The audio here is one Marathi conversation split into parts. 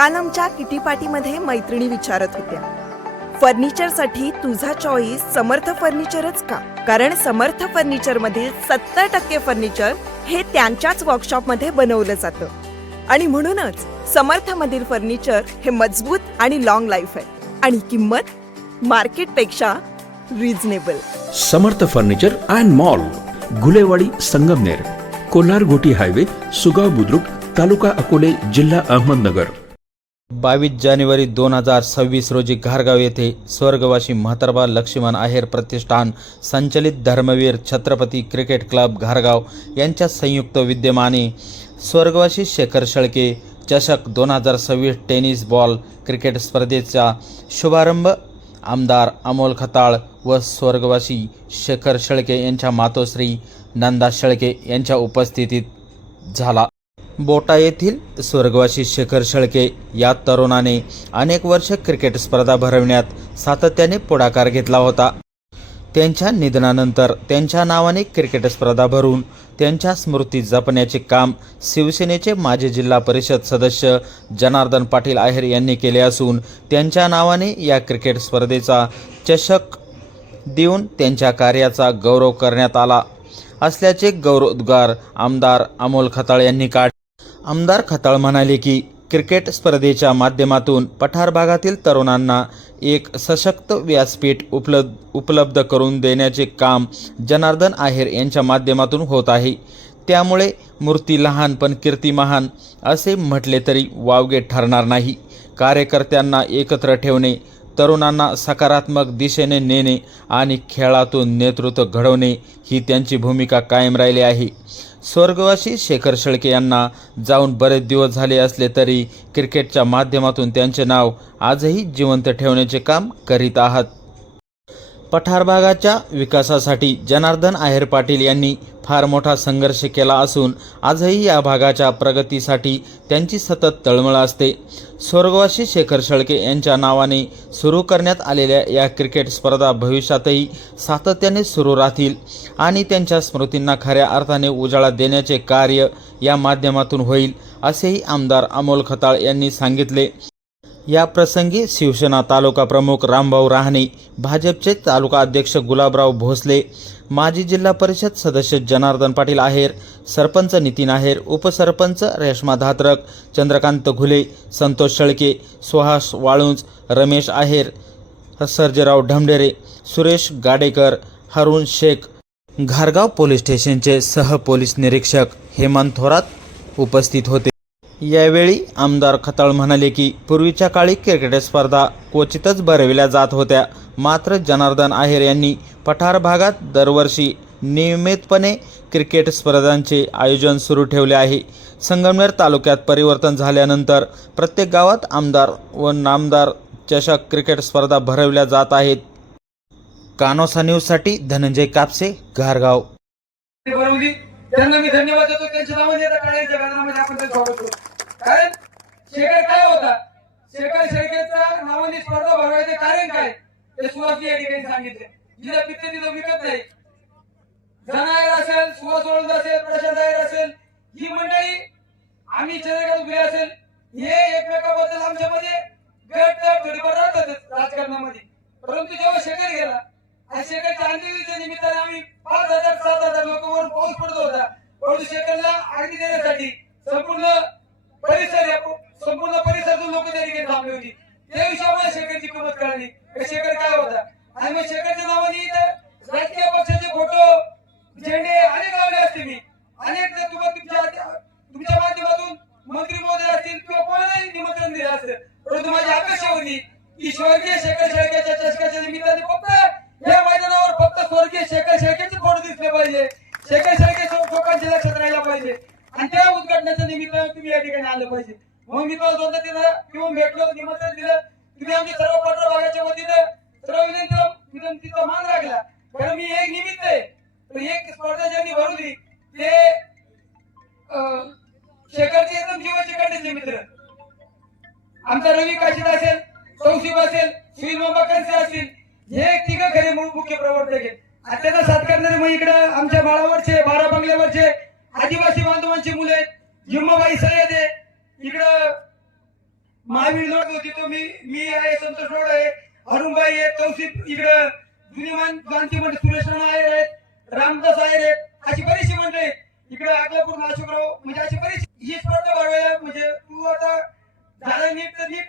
काल आमच्या किटी पार्टीमध्ये मैत्रिणी विचारत होत्या, फर्निचरसाठी तुझा चॉईस समर्थ फर्निचरच का? कारण समर्थ फर्निचर मधील 70% फर्निचर हे त्यांच्याच वर्कशॉपमध्ये बनवलं जातं आणि म्हणूनच समर्थ मधील फर्निचर हे मजबूत आणि लॉंग लाईफ आहे आणि किंमत मार्केटपेक्षा reasonable. Samarth furniture and mall, Gulewadi, Sangamner, Kolar गोटी हायवे, सुगाव बुद्रुक, तालुका अकोले, जिल्हा अहमदनगर. 22 जानेवारी 2026 रोजी घारगाव येथे स्वर्गवासी म्हातारबा लक्ष्मण आहेर प्रतिष्ठान संचलित धर्मवीर छत्रपती क्रिकेट क्लब घारगाव यांच्या संयुक्त विद्यमाने स्वर्गवासी शेखर शेळके चषक 2026 टेनिस बॉल क्रिकेट स्पर्धेचा शुभारंभ आमदार अमोल खताळ व स्वर्गवासी शेखर शेळके यांच्या मातोश्री नंदा शेळके यांच्या उपस्थितीत झाला. बोटा येथील स्वर्गवासी शेखर शेळके या तरुणाने अनेक वर्ष क्रिकेट स्पर्धा भरविण्यात सातत्याने पुढाकार घेतला होता. त्यांच्या निधनानंतर त्यांच्या नावाने क्रिकेट स्पर्धा भरून त्यांच्या स्मृती जपण्याचे काम शिवसेनेचे माजी जिल्हा परिषद सदस्य जनार्दन पाटील आहेर यांनी केले असून त्यांच्या नावाने या क्रिकेट स्पर्धेचा चषक देऊन त्यांच्या कार्याचा गौरव करण्यात आला असल्याचे गौरवोद्गार आमदार अमोल खताळ यांनी काढले. आमदार खताळ म्हणाले की क्रिकेट स्पर्धेच्या माध्यमातून पठार भागातील तरुणांना एक सशक्त व्यासपीठ उपलब्ध करून देण्याचे काम जनार्दन आहेर यांच्या माध्यमातून होत आहे. त्यामुळे मूर्ती लहान पण कीर्ती महान असे म्हटले तरी वावगे ठरणार नाही. कार्यकर्त्यांना एकत्र ठेवणे, तरुणांना सकारात्मक दिशेने नेणे आणि खेळातून नेतृत्व घडवणे ही त्यांची भूमिका कायम राहिली आहे. स्वर्गवासी शेखर शेळके यांना जाऊन बरेच दिवस झाले असले तरी क्रिकेटच्या माध्यमातून त्यांचे नाव आजही जिवंत ठेवण्याचे काम करीत आहात. पठार भागाच्या विकासासाठी जनार्दन आहेर पाटील यांनी फार मोठा संघर्ष केला असून आजही या भागाच्या प्रगतीसाठी त्यांची सतत तळमळ असते. स्वर्गवासी शेखर शेळके यांच्या नावाने सुरू करण्यात आलेल्या या क्रिकेट स्पर्धा भविष्यातही सातत्याने सुरू राहतील आणि त्यांच्या स्मृतींना खऱ्या अर्थाने उजाळा देण्याचे कार्य या माध्यमातून होईल असेही आमदार अमोल खताळ यांनी सांगितले. या प्रसंगी शिवसेना तालुका प्रमुख रामभाऊ राहणे, भाजपचे तालुका अध्यक्ष गुलाबराव भोसले, माजी जिल्हा परिषद सदस्य जनार्दन पाटील आहेर, सरपंच नितीन आहेर, उपसरपंच रेश्मा धात्रक, चंद्रकांत घुले, संतोष शेळके, सुहास वाळुंज, रमेश आहेर, सर्जेराव ढमढेरे, सुरेश गाडेकर, हरुण शेख, घारगाव पोलीस स्टेशनचे सह पोलीस निरीक्षक हेमंत थोरात उपस्थित होते. यावेळी आमदार खताळ म्हणाले की पूर्वीच्या काळी क्रिकेट स्पर्धा क्वचितच भरविल्या जात होत्या, मात्र जनार्दन आहेर यांनी पठार भागात दरवर्षी नियमितपणे क्रिकेट स्पर्धांचे आयोजन सुरू ठेवले आहे. संगमनेर तालुक्यात परिवर्तन झाल्यानंतर प्रत्येक गावात आमदार व नामदार चषक क्रिकेट स्पर्धा भरवल्या जात आहेत. कानोसा न्यूजसाठी धनंजय कापसे, घारगाव. त्यांना मी धन्यवाद देतो. त्यांच्या नावाने काळाच्या गाण्यामध्ये आपण त्यांचं स्वागत करू. कारण शेखर काय होता, शेखर शेळकेच्या नावाने स्पर्धा भरवायचे कारण काय ते सुहास या ठिकाणी सांगितले. जिला पित्ते तिथं विकत नाही. जनायर असेल, सुहास वळून असेल, प्रशांत आयर असेल, ही मंडळी आम्ही चंद्रकांत घुले असेल, हे एकमेकाबद्दल आमच्यामध्ये गट थोडीफार राहतातच राजकारणामध्ये. परंतु जेव्हा शेखर गेला आणि शेखरच्या अंत्यविधीच्या निमित्ताने आम्ही 5,000-7,000 लोकांवर पाऊस पडत होता, परंतु शेखरला अगदी देण्यासाठी संपूर्ण परिसरातून लोक त्या ठिकाणी थांबली होती. त्या विषयामध्ये शेखरची किंमत कळली, शेखर काय होता. आणि मग शेखरच्या नावाने राजकीय पक्षाचे फोटो, झेंडे अनेक लावले असते. मी अनेक तुमच्या माध्यमातून मंत्री महोदय असतील किंवा कोणालाही निमंत्रण दिलं असतं, परंतु माझी अपेक्षा होती की स्वर्गीय शेखर शेळकेच्या चषकाच्या निमित्ताने फक्त या मैदानावर फक्त स्वर्गीय शेखर शेळकेचे फोटो दिसले पाहिजे, शेखर शेळके लोकांच्या लक्षात राहिला पाहिजे आणि त्या उद्घाटनाच्या निमित्ताने तुम्ही या ठिकाणी आलं पाहिजे. मग मी तुम्हाला दोनदा तिथं भेटलो, निमंत्रण दिलं. तुम्ही आमच्या सर्व पठार भागाच्या वतीनं सर्व विनंतीचा मान राखला. कारण मी एक निमित्त आहे, तर एक स्पर्धा ज्यांनी भरवली ते शेखरचे एकदम जीवाचे कंडेचे मित्र आमचा रवी काशीद असेल, सौशिब असेल, सुनील बाबा कंसे असतील, हे तिघ खरे मुख्य प्रवर्तक आहेत. आणि त्याचा साथ करणारे मग इकडं आमच्या बाळावरचे, 12 बंगल्यावरचे आदिवासी बांधवांची मुले आहेत, जुम्माबाई सय्यद आहे, इकडं महावीर लोक होती तो मी आहे, संतोष रोड आहे, अरुणबाई आहे, तौसिफ इकडं जुनीमान गांधी म्हणजे सुरेश राणा आयर आहेत, रामदास आयर आहेत, अशी बरीचशी मंडळी आहेत. इकडे अकलापूर अशोकराव म्हणजे अशी बरीच ही स्पर्धा भरवायला म्हणजे तू आता झालं नीट तर नीट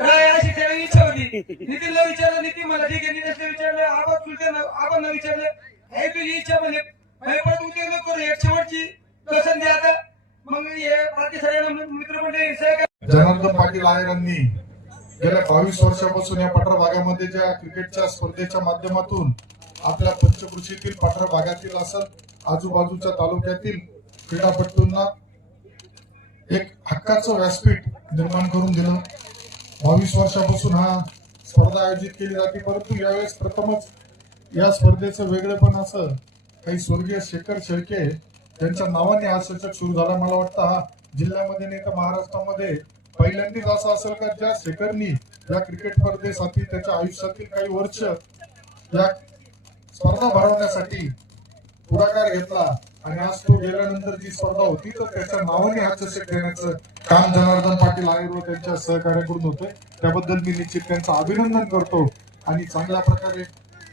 राय अशी ठेवायची इच्छा होती. नितीनला विचारलं, नितीन मला ठीक आहे, नितीनला विचारलं, आबांना विचारलं, हे तुझी इच्छा म्हणजे परत उद्योग करू एक शेवटची पसंती आता मग हे बाकी सगळ्यांना मित्रमंडळी सहकार्य. जनार्दन पाटील आयरांनी गेल्या 22 वर्षापासून या पठार भागामध्ये ज्या क्रिकेटच्या स्पर्धेच्या माध्यमातून आपल्या पंचकृषीतील पठार भागातील असेल आजूबाजूच्या तालुक्यातील क्रीडापटूंना एक हक्काचं व्यासपीठ निर्माण करून दिलं. 22 वर्षापासून हा स्पर्धा आयोजित केली जाते, परंतु यावेळेस प्रथमच या स्पर्धेचं वेगळेपण असं काही स्वर्गीय शेखर शेळके यांच्या नावाने हा सचक सुरू झाला. मला वाटतं हा जिल्ह्यामध्ये नाही तर महाराष्ट्रामध्ये पहिल्यांदाच असं असेल का ज्या शेखरनी या क्रिकेट स्पर्धेसाठी त्याच्या आयुष्यातील काही वर्ष या स्पर्धा भरवण्यासाठी पुढाकार घेतला आणि आज तो गेल्यानंतर जी स्पर्धा होती तर त्याच्या नावाने हा चषक देण्याचं काम जनार्दन पाटील आयर व त्यांच्या सहकार्याकडून होतंय. त्याबद्दल मी निश्चित त्यांचं अभिनंदन करतो आणि चांगल्या प्रकारे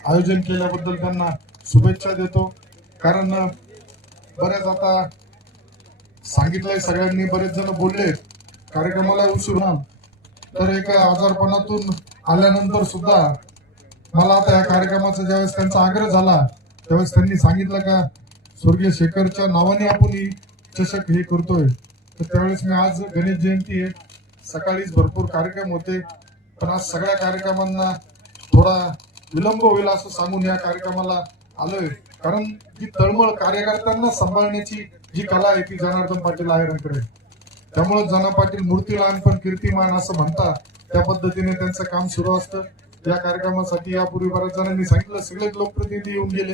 आयोजन केल्याबद्दल त्यांना शुभेच्छा देतो. कारण बरेच आता सांगितलंय सगळ्यांनी, बरेच जण बोलले कार्यक्रमाला उशीर होणार, तर एका आजारपणातून आल्यानंतर सुद्धा मला आता या कार्यक्रमाचा ज्यावेळेस त्यांचा आग्रह झाला त्यावेळेस त्यांनी सांगितलं का स्वर्गीय शेखरच्या नावाने आपण ही चषक हे करतोय, तर त्यावेळेस मी आज गणेश जयंती आहे, सकाळीच भरपूर कार्यक्रम होते, पण आज सगळ्या कार्यक्रमांना थोडा विलंब होईल असं सांगून या कार्यक्रमाला आलोय. कारण जी तळमळ कार्यकर्त्यांना सांभाळण्याची जी कला आहे ती जनार्दन पाटील आयरांकडे, त्यामुळे जना पाटील मूर्ती लहान पण कीर्तिमान असं म्हणतात, त्या पद्धतीने त्यांचं काम सुरू असतं. या कार्यक्रमासाठी यापूर्वी बऱ्याच जणांनी सांगितलं सगळेच लोकप्रतिनिधी येऊन गेले.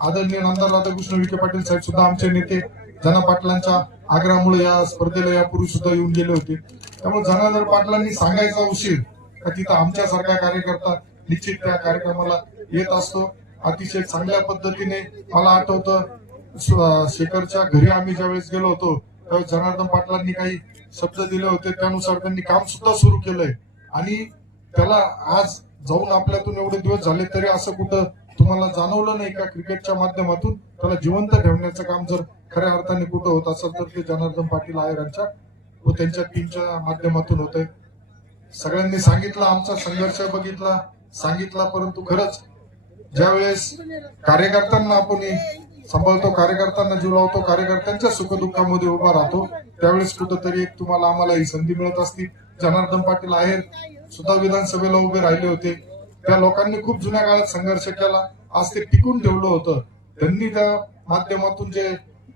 आदरणीय नामदार राधाकृष्ण विखे पाटील साहेब सुद्धा आमचे नेते जना पाटलांच्या आग्रहामुळे या स्पर्धेला यापूर्वी सुद्धा येऊन गेले होते. त्यामुळे जनार्दन पाटलांनी सांगायचा उशीर का तिथं आमच्यासारखा कार्यकर्ता निश्चित त्या कार्यक्रमाला येत असतो. अतिशय चांगल्या पद्धतीने मला आठवतं शेखरच्या घरी आम्ही ज्यावेळेस गेलो होतो त्यावेळेस जनार्दन पाटलांनी काही शब्द दिले होते, त्यानुसार त्यांनी काम सुद्धा सुरू केलंय आणि त्याला आज जाऊन आपल्यातून एवढे दिवस झाले तरी असं कुठं तुम्हाला जाणवलं नाही का क्रिकेटच्या माध्यमातून त्याला जिवंत ठेवण्याचं काम जर खऱ्या अर्थाने कुठं होत असेल तर ते जनार्दन पाटील आयरांच्या व त्यांच्या टीमच्या माध्यमातून होत आहे. सगळ्यांनी सांगितलं, आमचा संघर्ष बघितला सांगितला, परंतु खरंच ज्यावेळेस कार्यकर्त्यांना आपण सांभाळतो, कार्यकर्त्यांना जीव लावतो, कार्यकर्त्यांच्या सुखदुःखामध्ये उभा राहतो, त्यावेळेस कुठंतरी एक तुम्हाला आम्हाला ही संधी मिळत असती. जनार्दन पाटील आहेर सुद्धा विधानसभेला उभे राहिले होते, त्या लोकांनी खूप जुन्या काळात संघर्ष केला, आज ते टिकून ठेवलं होतं. त्यांनी त्या माध्यमातून जे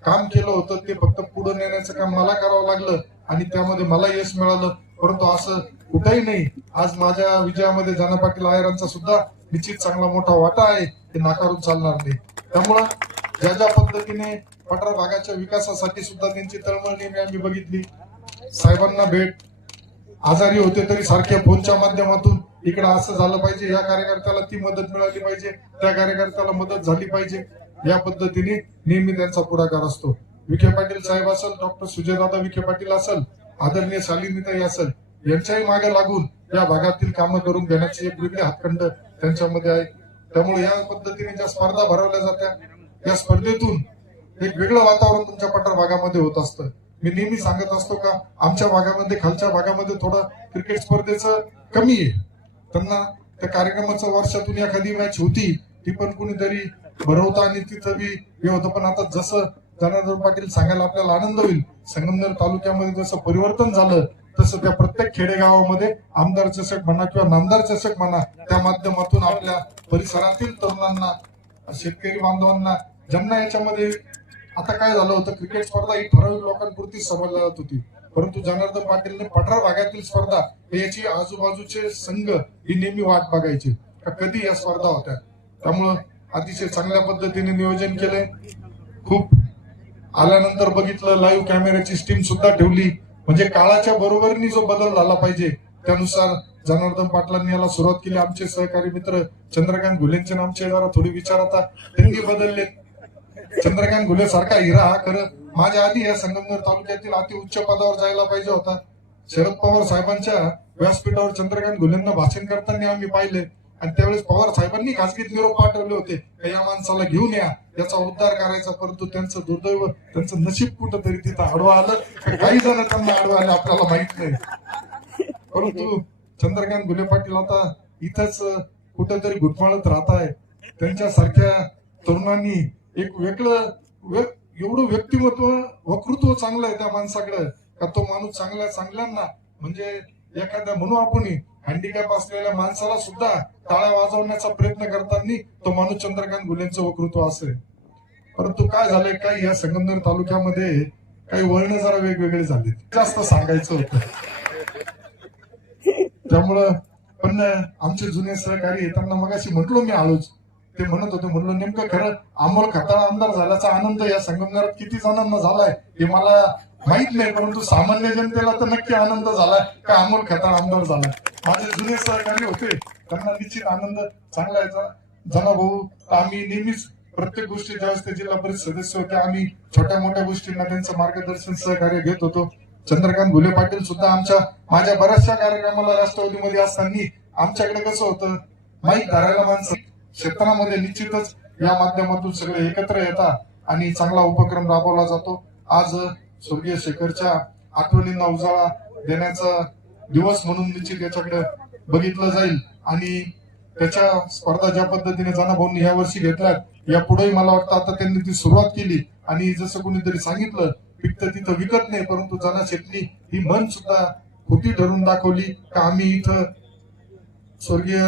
काम केलं होतं ते फक्त पुढे नेण्याचं काम मला करावं लागलं आणि त्यामध्ये मला यश मिळालं, परंतु असं कुठेही नाही. आज माझ्या विजयामध्ये जना पाटील आयरांचा सुद्धा निश्चित चांगला मोठा वाटा आहे, ते नाकारून चालणार नाही. त्यामुळं ज्या ज्या पद्धतीने पठार भागाच्या विकासासाठी सुद्धा त्यांची तळमळ नेहमी आम्ही बघितली. साहेबांना भेट, आजारी होते तरी सारख्या फोनच्या माध्यमातून इकडे असं झालं पाहिजे, या कार्यकर्त्याला ती मदत मिळाली पाहिजे, त्या कार्यकर्त्याला मदत झाली पाहिजे, या पद्धतीने नेहमी त्यांचा पुढाकार असतो. विखे पाटील साहेब असेल, डॉक्टर सुजयदादा विखे पाटील असेल, आदरणीय शालिनीताई असेल, यांच्याही मागे लागून या भागातील कामं करून घेण्याचे एक वेगळे हातखंड त्यांच्यामध्ये आहे. त्यामुळे या पद्धतीने ज्या स्पर्धा भरवल्या जात्या या स्पर्धेतून एक वेगळं वातावरण तुमच्या पठार भागामध्ये होत असतं. मी नेहमी सांगत असतो का आमच्या भागामध्ये खालच्या भागामध्ये थोडं क्रिकेट स्पर्धेचं कमी आहे, त्यांना त्या कार्यक्रमाचं वर्षातून एखादी मॅच होती ती पण कुणीतरी भरवतं आणि तिथं बी हे होतं. पण आता जसं जनार्दन पाटील सांगायला आपल्याला आनंद होईल, संगमनेर तालुक्यामध्ये जसं परिवर्तन झालं तसं त्या प्रत्येक खेडेगावामध्ये आमदार चषक म्हणा किंवा नामदार चषक म्हणा त्या माध्यमातून आपल्या परिसरातील तरुणांना, शेतकरी बांधवांना, ज्यांना याच्यामध्ये आता काय झालं होतं क्रिकेट स्पर्धा ही ठराविक लोकांपुरती समजली जात होती, परंतु जनार्दन पाटीलने पठार भागातील स्पर्धा याची आजूबाजूचे संघ ही नेहमी वाट बघायची का कधी या स्पर्धा होत्या. त्यामुळं अतिशय चांगल्या पद्धतीने नियोजन केलंय. खूप आल्यानंतर बघितलं लाईव्ह कॅमेऱ्याची स्टीम सुद्धा ठेवली, म्हणजे काळाच्या बरोबरीने जो बदल झाला पाहिजे त्यानुसार जनार्दन पाटलांनी याला सुरुवात केली. आमचे सहकारी मित्र चंद्रकांत घुलेंचे नामचे जरा थोडी विचार आता त्यांनी बदलले. चंद्रकांत घुले सारखा हिरा हा खरं माझ्या आधी या संगमनेर तालुक्यातील अति उच्च पदावर जायला पाहिजे होता, शरद पवार साहेबांच्या व्यासपीठावर चंद्रकांत घुलेंना भाषण करताना आम्ही पाहिले आणि त्यावेळेस पवार साहेबांनी खासगीत निरोप पाठवले होते की या माणसाला घेऊन या, याचा उद्धार करायचा. परंतु त्यांचं दुर्दैव, त्यांचं नशीब कुठंतरी तिथं आडवा आलं. काही जण त्यांना आडवा आले आपल्याला माहित नाही. परंतु चंद्रकांत घुले पाटील आता इथंच कुठंतरी घुटमळत राहत आहे. त्यांच्यासारख्या तरुणांनी एक वेगळं एवढं व्यक्तिमत्व, वक्तृत्व चांगलं आहे त्या माणसाकडे का तो माणूस चांगल्यांना म्हणजे एखाद्या म्हणू आपण हँडिकॅप असलेल्या माणसाला सुद्धा टाळ्या वाजवण्याचा प्रयत्न करताना तो माणूस चंद्रकांत घुलेंचं वक्तृत्व असेल. परंतु काय झालंय, काही या संगमनेर तालुक्यामध्ये काही वळण जरा वेगवेगळे झाले, जास्त सांगायचं होतं. त्यामुळं पण आमचे जुने सहकारी त्यांना मगाशी म्हटलो मी आलोच, ते म्हणत होते, म्हणलं नेमकं खरं अमोल खताळ आमदार झाल्याचा आनंद या संगमनेरात किती जणांना झालाय हे मला माहित नाही, परंतु सामान्य जनतेला तर नक्की आनंद झालाय का अमोल खताळ आमदार झालाय. माझे जुने सहकारी होते त्यांना निश्चित आनंद चांगला यायचा. जनाभाऊ आम्ही नेहमीच प्रत्येक गोष्टी ज्यावेळेस ते जिल्हा परिषद सदस्य होते आम्ही छोट्या मोठ्या गोष्टींना त्यांचं मार्गदर्शन सहकार्य घेत होतो. चंद्रकांत घुले पाटील सुद्धा माझ्या बऱ्याचशा कार्यक्रमाला राष्ट्रवादीमध्ये असताना आमच्याकडे कसं होतं, माईक धरायला माणसं क्षेत्रामध्ये निश्चितच या माध्यमातून सगळे एकत्र येतात आणि चांगला उपक्रम राबवला जातो. आज स्वर्गीय शेखरच्या आठवणींना उजाळा देण्याचा दिवस म्हणून निश्चित याच्याकडे बघितलं जाईल आणि त्याच्या स्पर्धा ज्या पद्धतीने जनाभाऊंनी या वर्षी घेतल्यात, यापुढेही मला वाटतं आता त्यांनी ती सुरुवात केली आणि जसं कोणीतरी सांगितलं पिकतं तिथं विकत नाही, परंतु जना शेटणी ही मन सुद्धा खोटी ठरून दाखवली का आम्ही इथं स्वर्गीय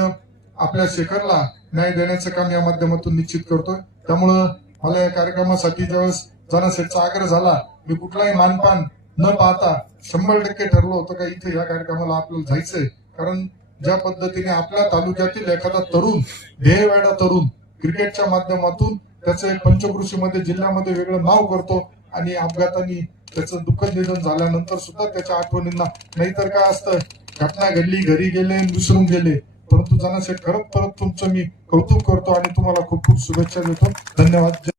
आपल्या शेखरला न्याय देण्याचं काम या माध्यमातून निश्चित करतोय. त्यामुळं मला या कार्यक्रमासाठी ज्यावेळेस जना शेठचा आग्रह झाला, मी कुठलाही मानपान न पाहता 100% ठरलं होतं का इथे या कार्यक्रमाला आपल्याला जायचंय. कारण ज्या पद्धतीने आपल्या तालुक्यातील एखादा तरुण, ध्येयवेडा तरुण क्रिकेटच्या माध्यमातून त्याचं एक पंचकृषीमध्ये जिल्ह्यामध्ये वेगळं नाव करतो आणि अपघाताने त्याचं दुःखद निधन झाल्यानंतर सुद्धा त्याच्या आठवणींना, नाहीतर काय असतं, घटना घडली, घरी गेले, विसरून गेले. परंतु जना शेठ खरंच परत तुमचं मी कौतुक करतो आणि तुम्हाला खूप खूप शुभेच्छा देतो. धन्यवाद.